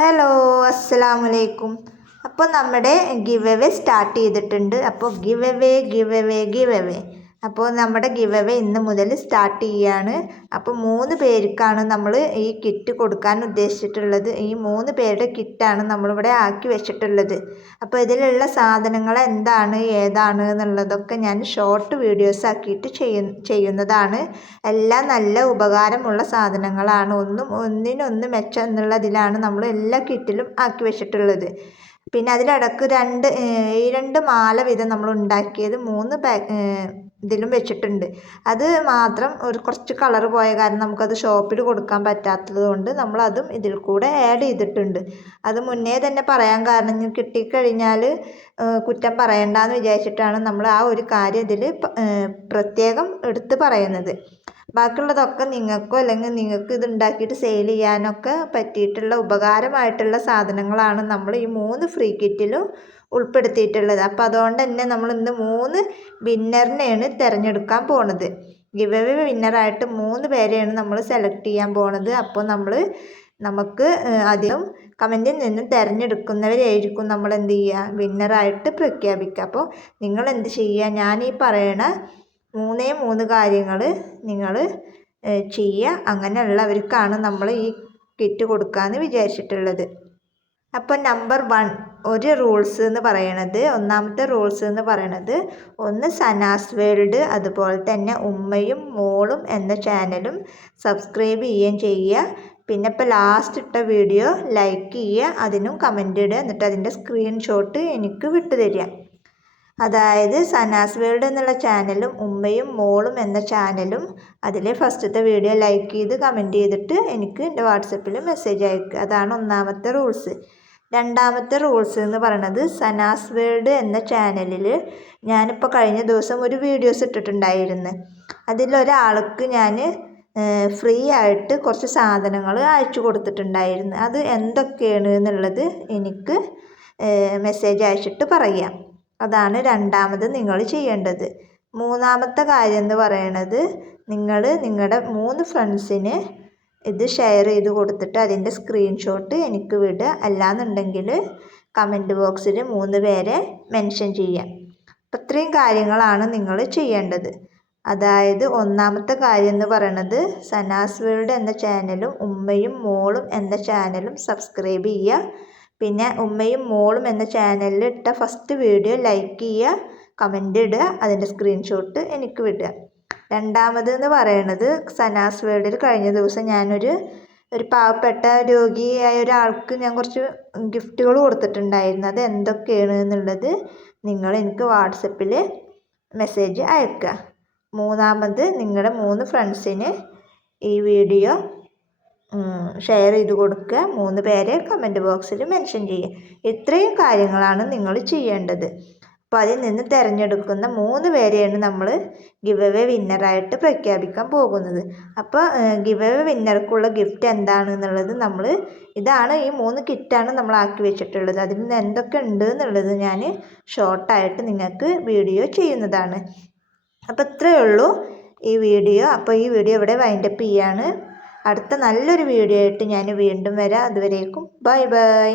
Hello അസ്സലാമു അലൈക്കും അപ്പോൾ നമ്മുടെ ഗിവ് എവേ സ്റ്റാർട്ട് ചെയ്തിട്ടുണ്ട്. അപ്പോൾ give away give away give away അപ്പോൾ നമ്മുടെ ഗിവ് അവേ ഇന്ന് മുതൽ സ്റ്റാർട്ട് ചെയ്യുകയാണ് അപ്പോൾ മൂന്ന് പേർക്കാണ് നമ്മൾ ഈ കിറ്റ് കൊടുക്കാൻ ഉദ്ദേശിച്ചിട്ടുള്ളത്. ഈ മൂന്ന് പേരുടെ കിറ്റാണ് നമ്മളിവിടെ ആക്കി വെച്ചിട്ടുള്ളത്. അപ്പോൾ ഇതിലുള്ള സാധനങ്ങൾ എന്താണ് ഏതാണ് എന്നുള്ളതൊക്കെ ഞാൻ ഷോർട്ട് വീഡിയോസ് ആക്കിയിട്ട് ചെയ്യ ചെയ്യുന്നതാണ്. എല്ലാം നല്ല ഉപകാരമുള്ള സാധനങ്ങളാണ്. ഒന്നും ഒന്നിനൊന്ന് മെച്ചം എന്നുള്ളതിലാണ് നമ്മൾ എല്ലാ കിറ്റിലും ആക്കി വെച്ചിട്ടുള്ളത്. പിന്നെ അതിലടക്ക് രണ്ട് ഈ രണ്ട് മാല വീതം നമ്മൾ ഉണ്ടാക്കിയത് മൂന്ന് ഇതിലും വെച്ചിട്ടുണ്ട്. അത് മാത്രം ഒരു കുറച്ച് കളർ പോയ കാരണം നമുക്കത് ഷോപ്പിൽ കൊടുക്കാൻ പറ്റാത്തത് കൊണ്ട് നമ്മളതും ഇതിൽ കൂടെ ആഡ് ചെയ്തിട്ടുണ്ട്. അത് മുന്നേ തന്നെ പറയാൻ കാരണം കിട്ടിക്കഴിഞ്ഞാൽ കുറ്റം പറയണ്ടെന്ന് വിചാരിച്ചിട്ടാണ് നമ്മൾ ആ ഒരു കാര്യം ഇതിൽ പ്രത്യേകം എടുത്ത് പറയുന്നത്. ബാക്കിയുള്ളതൊക്കെ നിങ്ങൾക്കോ അല്ലെങ്കിൽ നിങ്ങൾക്ക് ഇത് ഉണ്ടാക്കിയിട്ട് സെയിൽ ചെയ്യാനൊക്കെ പറ്റിയിട്ടുള്ള ഉപകാരമായിട്ടുള്ള സാധനങ്ങളാണ് നമ്മൾ ഈ മൂന്ന് ഫ്രീ കിറ്റിലും ഉൾപ്പെടുത്തിയിട്ടുള്ളത്. അപ്പോൾ അതുകൊണ്ട് തന്നെ നമ്മൾ ഇന്ന് മൂന്ന് വിന്നറിനെയാണ് തിരഞ്ഞെടുക്കാൻ പോണത്. ഗിവ് അവേ വിന്നറായിട്ട് മൂന്ന് പേരെയാണ് നമ്മൾ സെലക്ട് ചെയ്യാൻ പോണത്. അപ്പോൾ നമ്മൾ നമുക്ക് ആദ്യം കമന്റിൽ നിന്നും തിരഞ്ഞെടുക്കുന്നവരായിരിക്കും നമ്മൾ എന്ത് ചെയ്യുക? വിന്നറായിട്ട് പ്രഖ്യാപിക്കുക. അപ്പോൾ നിങ്ങൾ എന്ത് ചെയ്യുക? ഞാൻ ഈ പറയണ മൂന്നേ മൂന്ന് കാര്യങ്ങൾ നിങ്ങൾ ചെയ്യുക അങ്ങനെയുള്ളവർക്കാണ് നമ്മൾ ഈ കിറ്റ് കൊടുക്കാമെന്ന് വിചാരിച്ചിട്ടുള്ളത്. അപ്പോൾ നമ്പർ വൺ ഒരു റൂൾസ് എന്ന് പറയണത് ഒന്നാമത്തെ റൂൾസ് എന്ന് പറയണത് ഒന്ന് സനാസ് വേൾഡ് അതുപോലെ തന്നെ ഉമ്മയും മോളും എന്ന ചാനലും സബ്സ്ക്രൈബ് ചെയ്യുകയും ചെയ്യുക. പിന്നെ ഇപ്പോൾ ലാസ്റ്റ് ഇട്ട വീഡിയോ ലൈക്ക് ചെയ്യുക അതിനും കമന്റ് ഇടുക എന്നിട്ട് അതിന്റെ സ്ക്രീൻഷോട്ട് എനിക്ക് വിട്ടു തരിക. അതായത് സനാസ് വേൾഡ് എന്നുള്ള ചാനലും ഉമ്മയും മോളും എന്ന ചാനലും അതിലെ ഫസ്റ്റത്തെ വീഡിയോ ലൈക്ക് ചെയ്ത് കമന്റ് ചെയ്തിട്ട് എനിക്ക് എന്റെ വാട്സപ്പിൽ മെസ്സേജ് അയക്കുക അതാണ് ഒന്നാമത്തെ റൂൾസ് രണ്ടാമത്തെ റൂൾസ് എന്ന് പറയുന്നത് സനാസ് വേൾഡ് എന്ന ചാനലിൽ ഞാനിപ്പോൾ കഴിഞ്ഞ ദിവസം ഒരു വീഡിയോസ് ഇട്ടിട്ടുണ്ടായിരുന്നു. അതിലൊരാൾക്ക് ഞാൻ ഫ്രീ ആയിട്ട് കുറച്ച് സാധനങ്ങൾ അയച്ചു കൊടുത്തിട്ടുണ്ടായിരുന്നു. അത് എന്തൊക്കെയാണ് എന്നുള്ളത് എനിക്ക് മെസ്സേജ് അയച്ചിട്ട് പറയാം. അതാണ് രണ്ടാമത് നിങ്ങൾ ചെയ്യേണ്ടത്. മൂന്നാമത്തെ കാര്യം എന്ന് പറയണത് നിങ്ങൾ നിങ്ങളുടെ മൂന്ന് ഫ്രണ്ട്സിന് ഇത് ഷെയർ ചെയ്ത് കൊടുത്തിട്ട് അതിന്റെ സ്ക്രീൻഷോട്ട് എനിക്ക് വിടുക അല്ലാന്നുണ്ടെങ്കിൽ കമന്റ് ബോക്സിൽ മൂന്ന് പേരെ മെൻഷൻ ചെയ്യാം. അപ്പം ഇത്രയും കാര്യങ്ങളാണ് നിങ്ങൾ ചെയ്യേണ്ടത്. അതായത് ഒന്നാമത്തെ കാര്യം എന്ന് പറയണത് സനാസ് വേൾഡ് എന്ന ചാനലും ഉമ്മയും മോളും എന്ന ചാനലും സബ്സ്ക്രൈബ് ചെയ്യുക. പിന്നെ ഉമ്മയും മോളും എന്ന ചാനലിൽ ഇട്ട ഫസ്റ്റ് വീഡിയോ ലൈക്ക് ചെയ്യുക കമന്റ് ഇടുക അതിന്റെ സ്ക്രീൻഷോട്ട് എനിക്ക് വിടുക. രണ്ടാമത് എന്ന് പറയണത് സനാസ് വേൾഡിൽ കഴിഞ്ഞ ദിവസം ഞാനൊരു ഒരു പാവപ്പെട്ട രോഗിയായ ഒരാൾക്ക് ഞാൻ കുറച്ച് ഗിഫ്റ്റുകൾ കൊടുത്തിട്ടുണ്ടായിരുന്നു. അത് എന്തൊക്കെയാണ് എന്നുള്ളത് നിങ്ങൾ എനിക്ക് വാട്സപ്പിൽ മെസ്സേജ് അയക്കുക മൂന്നാമത് നിങ്ങളുടെ മൂന്ന് ഫ്രണ്ട്സിന് ഈ വീഡിയോ ഷെയർ ചെയ്ത് കൊടുക്കുക. മൂന്ന് പേരെ കമന്റ് ബോക്സിൽ മെൻഷൻ ചെയ്യുക. ഇത്രയും കാര്യങ്ങളാണ് നിങ്ങൾ ചെയ്യേണ്ടത്. അപ്പോൾ അതിൽ നിന്ന് തിരഞ്ഞെടുക്കുന്ന മൂന്ന് പേരെയാണ് നമ്മൾ ഗിവ് അവേ വിന്നറായിട്ട് പ്രഖ്യാപിക്കാൻ പോകുന്നത്. അപ്പോൾ ഗിവ് അവേ വിന്നർക്കുള്ള ഗിഫ്റ്റ് എന്താണ് എന്നുള്ളത് നമ്മൾ ഇതാണ് ഈ മൂന്ന് കിറ്റാണ് നമ്മൾ ആക്കി വെച്ചിട്ടുള്ളത്. അതിൽ നിന്ന് എന്തൊക്കെ ഉണ്ട് എന്നുള്ളത് ഞാൻ ഷോർട്ടായിട്ട് നിങ്ങൾക്ക് വീഡിയോ ചെയ്യുന്നതാണ്. അപ്പോൾ ഇത്രയേ ഉള്ളൂ ഈ വീഡിയോ അപ്പോൾ ഈ വീഡിയോ ഇവിടെ വൈൻഡപ്പ് ചെയ്യാണ്. അടുത്ത നല്ലൊരു വീഡിയോ ആയിട്ട് ഞാൻ വീണ്ടും വരാം. അതുവരേക്കും ബൈ ബൈ.